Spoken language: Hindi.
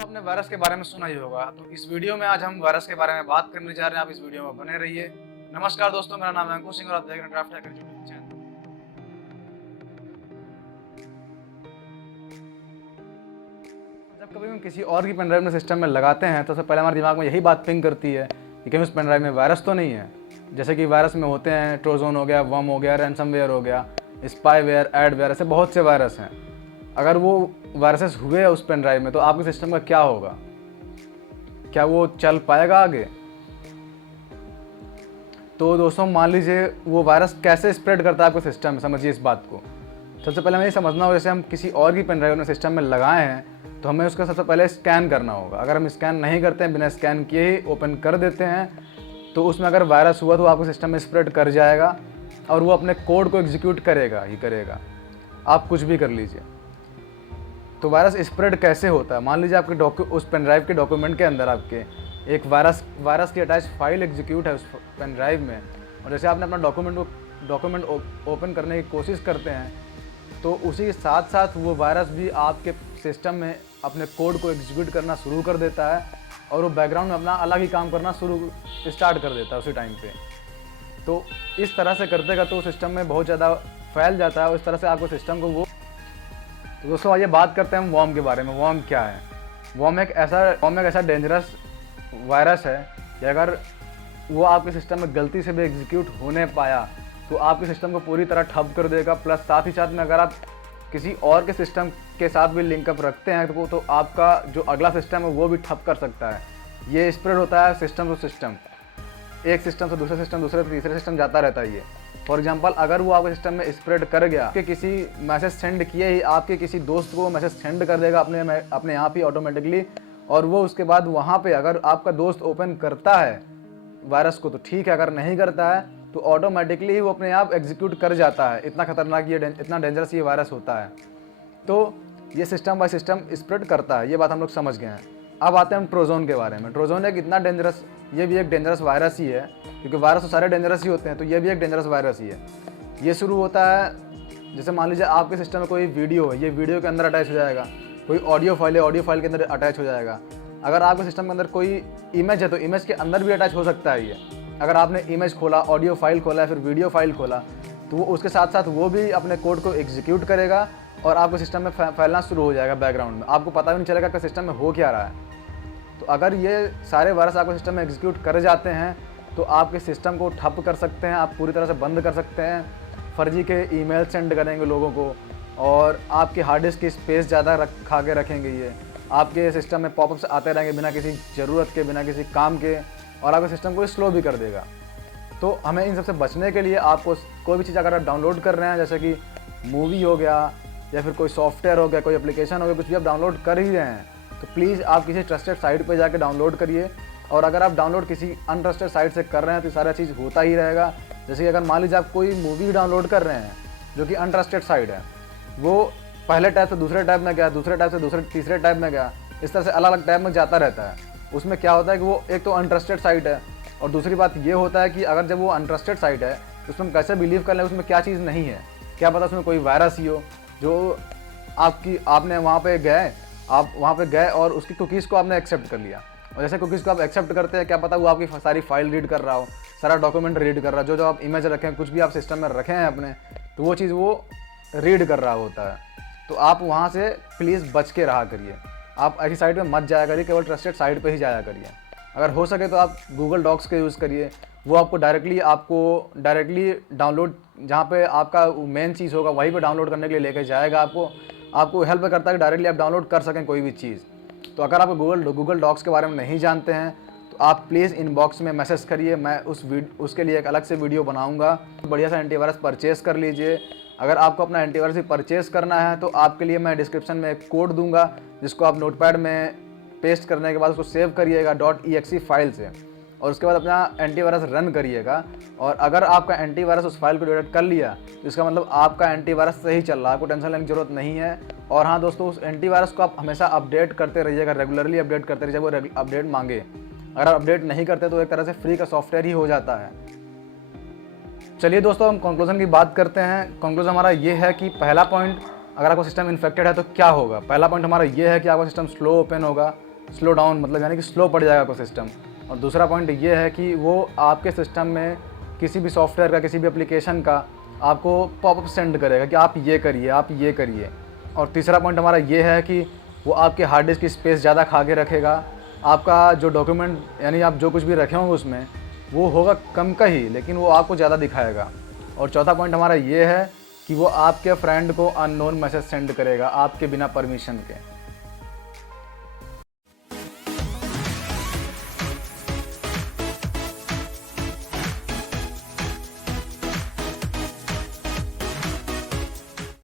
दोस्तों आपने वायरस के बारे में सुना ही होगा, तो इस वीडियो में आज हम वायरस के बारे में बात करने जा रहे हैं। आप इस वीडियो में बने रहिए। नमस्कार दोस्तों, मेरा नाम है अंकुश सिंह और आप देख रहे हैं क्राफ्ट हैकर यूट्यूब चैनल। जब कभी हम किसी और की पेन ड्राइव में सिस्टम में लगाते हैं तो सबसे पहले हमारे दिमाग में यही बात पिंग करती है कि कहीं उस पेन ड्राइव में वायरस तो नहीं है। जैसे कि वायरस में होते हैं ट्रोजन हो गया, वर्म हो गया, रैनसमवेयर हो गया, स्पाईवेयर, एडवेयर, ऐसे बहुत से वायरस हैं। अगर वो वायरसेस हुए उस पेन ड्राइव में तो आपके सिस्टम का क्या होगा? क्या वो चल पाएगा आगे? तो दोस्तों मान लीजिए वो वायरस कैसे स्प्रेड करता है आपके सिस्टम में, समझिए इस बात को। सबसे पहले हमें ये समझना होगा, जैसे हम किसी और की पेन ड्राइव अपने सिस्टम में लगाए हैं तो हमें उसका सबसे पहले स्कैन करना होगा। अगर हम स्कैन नहीं करते हैं, बिना स्कैन किए ही ओपन कर देते हैं, तो उसमें अगर वायरस हुआ तो आपके सिस्टम में स्प्रेड कर जाएगा और वो अपने कोड को एग्जीक्यूट करेगा ही करेगा, आप कुछ भी कर लीजिए। तो वायरस स्प्रेड कैसे होता है? मान लीजिए आपके उस पेन ड्राइव के डॉक्यूमेंट के अंदर आपके एक वायरस की अटैच फाइल एग्जीक्यूट है उस पेन ड्राइव में, और जैसे आपने अपना डॉक्यूमेंट ओपन करने की कोशिश करते हैं तो उसी के साथ साथ वो वायरस भी आपके सिस्टम में अपने कोड को एग्जीक्यूट करना शुरू कर देता है और वो बैकग्राउंड में अपना अलग ही काम करना स्टार्ट कर देता है उसी टाइम पे। तो इस तरह से करते करते वो सिस्टम में बहुत ज़्यादा फैल जाता है और इस तरह से आपको सिस्टम को वो। तो दोस्तों आइए बात करते हैं हम वर्म के बारे में। वर्म क्या है? वर्म एक ऐसा डेंजरस वायरस है कि अगर वो आपके सिस्टम में गलती से भी एग्जीक्यूट होने पाया तो आपके सिस्टम को पूरी तरह ठप कर देगा। प्लस साथ ही साथ में अगर आप किसी और के सिस्टम के साथ भी लिंकअप रखते हैं तो आपका जो अगला सिस्टम है वो भी ठप कर सकता है। ये स्प्रेड होता है सिस्टम टू सिस्टम, एक सिस्टम से दूसरे सिस्टम, दूसरे से तीसरे सिस्टम जाता रहता है ये। फॉर एग्जांपल अगर वो आपके सिस्टम में स्प्रेड कर गया कि किसी मैसेज सेंड किए ही आपके किसी दोस्त को वो मैसेज सेंड कर देगा अपने आप ही ऑटोमेटिकली, और वो उसके बाद वहाँ पे अगर आपका दोस्त ओपन करता है वायरस को तो ठीक है, अगर नहीं करता है तो ऑटोमेटिकली ही वो अपने आप एग्जीक्यूट कर जाता है। इतना खतरनाक इतना डेंजरस ये वायरस होता है। तो ये सिस्टम बाय सिस्टम स्प्रेड करता है, ये बात हम लोग समझ गए हैं। अब आते हैं हम ट्रोजन के बारे में। ट्रोजन एक इतना डेंजरस, ये भी एक डेंजरस वायरस ही है, क्योंकि वायरस तो सारे डेंजरस ही होते हैं, तो ये भी एक डेंजरस वायरस ही है। ये शुरू होता है, जैसे मान लीजिए आपके सिस्टम में कोई वीडियो है, ये वीडियो के अंदर अटैच हो जाएगा। कोई ऑडियो फाइल है, ऑडियो फाइल के अंदर अटैच हो जाएगा। अगर आपके सिस्टम के अंदर कोई इमेज है तो इमेज के अंदर भी अटैच हो सकता है ये। अगर आपने इमेज खोला, ऑडियो फाइल खोला, फिर वीडियो फाइल खोला, तो वो उसके साथ साथ वो भी अपने कोड को एग्जीक्यूट करेगा और आपके सिस्टम में फैलना शुरू हो जाएगा बैकग्राउंड में। आपको पता भी नहीं चलेगा कि सिस्टम में हो क्या रहा है। तो अगर ये सारे वायरस आपके सिस्टम में एग्जीक्यूट कर जाते हैं तो आपके सिस्टम को ठप कर सकते हैं, आप पूरी तरह से बंद कर सकते हैं। फर्जी के ईमेल सेंड करेंगे लोगों को, और आपके हार्ड डिस्क की स्पेस ज़्यादा खा के रखेंगे। ये आपके सिस्टम में पॉपअप्स आते रहेंगे बिना किसी ज़रूरत के, बिना किसी काम के, और आपके सिस्टम को स्लो भी कर देगा। तो हमें इन सबसे बचने के लिए आपको कोई भी चीज़ अगर आप डाउनलोड कर रहे हैं, जैसे कि मूवी हो गया या फिर कोई सॉफ्टवेयर हो गया, कोई एप्लीकेशन हो गया, कुछ भी आप डाउनलोड कर ही रहे हैं तो प्लीज़ आप किसी ट्रस्टेड साइट पर जाकर डाउनलोड करिए। और अगर आप डाउनलोड किसी अनट्रस्टेड साइट से कर रहे हैं तो सारा चीज़ होता ही रहेगा। जैसे कि अगर मान लीजिए आप कोई मूवी डाउनलोड कर रहे हैं जो कि अनट्रस्टेड साइट है, वो पहले टैब से दूसरे टैब में गया, दूसरे टैब से तीसरे टैब में गया, इस तरह से अलग अलग टैब में जाता रहता है। उसमें क्या होता है कि वो एक तो अनट्रस्टेड साइट है, और दूसरी बात ये होता है कि अगर जब वो अनट्रस्टेड साइट है तो उसमें हम कैसे बिलीव कर लें उसमें क्या चीज़ नहीं है। क्या पता उसमें कोई वायरस ही हो जो आपने वहाँ पे गए और उसकी कुकीज़ को आपने एक्सेप्ट कर लिया, और जैसे कुकीज़ को आप एक्सेप्ट करते हैं, क्या पता वो आपकी सारी फाइल रीड कर रहा हो, सारा डॉक्यूमेंट रीड कर रहा हो, जो आप इमेज रखें, कुछ भी आप सिस्टम में रखे हैं अपने, तो वो चीज़ वो रीड कर रहा होता है। तो आप वहाँ से प्लीज़ बच के रहा करिए। आप ऐसी साइट पे मत जाया करिए, केवल ट्रस्टेड साइट पे ही जाया करिए। अगर हो सके तो आप गूगल डॉक्स का यूज़ करिए, वो आपको डायरेक्टली डाउनलोड, जहाँ पे आपका मेन चीज़ होगा वहीं पे डाउनलोड करने के लिए लेके जाएगा। आपको हेल्प करता है कि डायरेक्टली आप डाउनलोड कर सकें कोई भी चीज़। तो अगर आप गूगल डॉक्स के बारे में नहीं जानते हैं तो आप प्लीज़ इनबॉक्स में मैसेज करिए, मैं उसके लिए एक अलग से वीडियो बनाऊँगा। बढ़िया सा एंटीवायरस परचेज़ कर लीजिए। अगर आपको अपना एंटीवायरस भी परचेज़ करना है तो आपके लिए मैं डिस्क्रिप्शन में एक कोड दूंगा, जिसको आप नोटपैड में पेस्ट करने के बाद उसको सेव करिएगा .exe फाइल से, और उसके बाद अपना एंटीवायरस रन करिएगा। और अगर आपका एंटीवायरस उस फाइल को डिटेक्ट कर लिया तो इसका मतलब आपका एंटीवायरस सही चल रहा है, आपको टेंशन लेने की जरूरत नहीं है। और हाँ दोस्तों, उस एंटीवायरस को आप हमेशा अपडेट करते रहिएगा, रेगुलरली अपडेट करते रहिए जब वो अपडेट मांगे। अगर आप अपडेट नहीं करते तो एक तरह से फ्री का सॉफ्टवेयर ही हो जाता है। चलिए दोस्तों, हम कंक्लूजन की बात करते हैं। कंक्लूजन हमारा ये है कि पहला पॉइंट, अगर आपका सिस्टम इन्फेक्टेड है तो क्या होगा। पहला पॉइंट हमारा ये है कि आपका सिस्टम स्लो ओपन होगा, स्लो डाउन मतलब यानी कि स्लो पड़ जाएगा कोई सिस्टम। और दूसरा पॉइंट ये है कि वो आपके सिस्टम में किसी भी सॉफ्टवेयर का, किसी भी एप्लीकेशन का आपको पॉपअप सेंड करेगा कि आप ये करिए, आप ये करिए। और तीसरा पॉइंट हमारा ये है कि वो आपके हार्ड डिस्क की स्पेस ज़्यादा खा के रखेगा। आपका जो डॉक्यूमेंट यानी आप जो कुछ भी रखे होंगे उसमें वो होगा कम का ही, लेकिन वो आपको ज़्यादा दिखाएगा। और चौथा पॉइंट हमारा ये है कि वो आपके फ्रेंड को अननोन मैसेज सेंड करेगा आपके बिना परमिशन के।